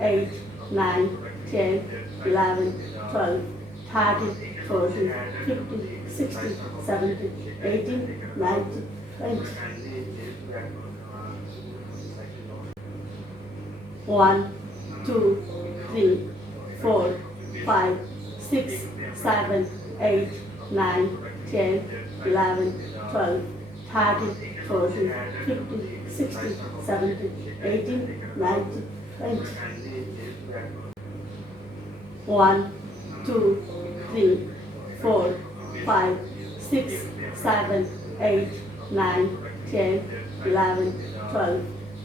8, 9, 10, 11, 12, 13, 14, 15, 16, 17, 18, 19, 20. 1, 2, 3, 4, 5, 6, 7, 8, 9, 10, 11, 12, 13, 14, 15, 16, 17, 18, 19, 20. 1, 2, 3, 4, 5, 6, 7, 8, 9, 10, 11, 12,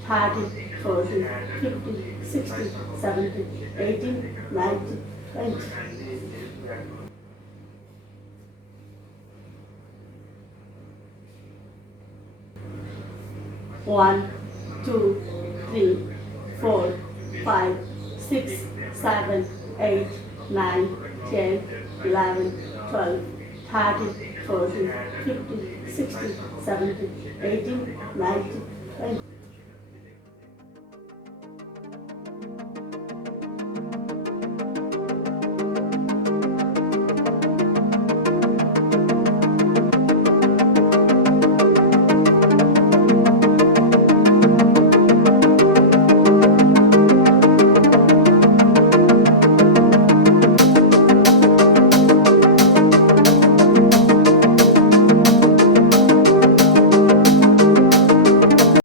13, 14, 15, 16, 17, 18, 19, 20. 1, 2, 3, 4, 5, 6, 7, 8, 9, 10, 11, 12, 13, 14, 15, 16, 17, 18, 19, 20.